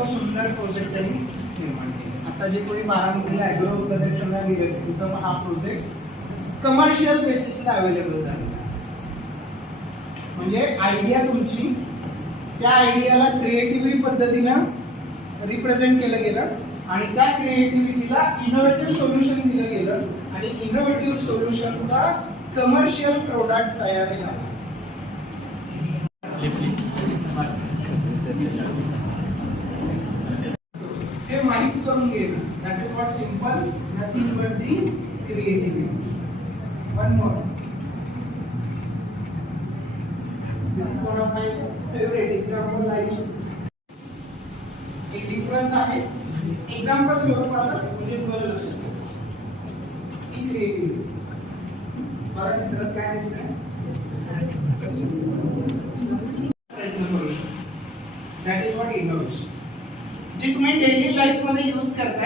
इतकं सुंदर प्रोजेक्ट त्यांनी निर्माण केलं. आता जे कोणी बारामतीला ॲग्रो कनेक्शनला गेले तिथं हा प्रोजेक्ट कमर्शियल बेसिसला अवेलेबल झाला. म्हणजे आयडिया तुमची त्या आयडियाला क्रिएटिव्ह पद्धतीनं रिप्रेझेंट केलं गेलं आणि त्या क्रिएटिव्हिटीला इनोव्हेटिव्ह सोल्युशन दिलं गेलं आणि इनोव्हेटिव्ह सोल्युशनचा कमर्शियल प्रोडक्ट तयार झाला. हे माहित करून घेणं, that is what simple nothing but the creativity. One more, this is one of my favourite example. एक डिफरन्स आहे एक्झाम्पल स्वरूपातच म्हणजे क्रिएटिव्हिटी. मला चित्रात काय दिसतंय प्रयत्न करू शकतो. That is what innovation. जे तुम्ही डेली लाईफ मध्ये यूज करताय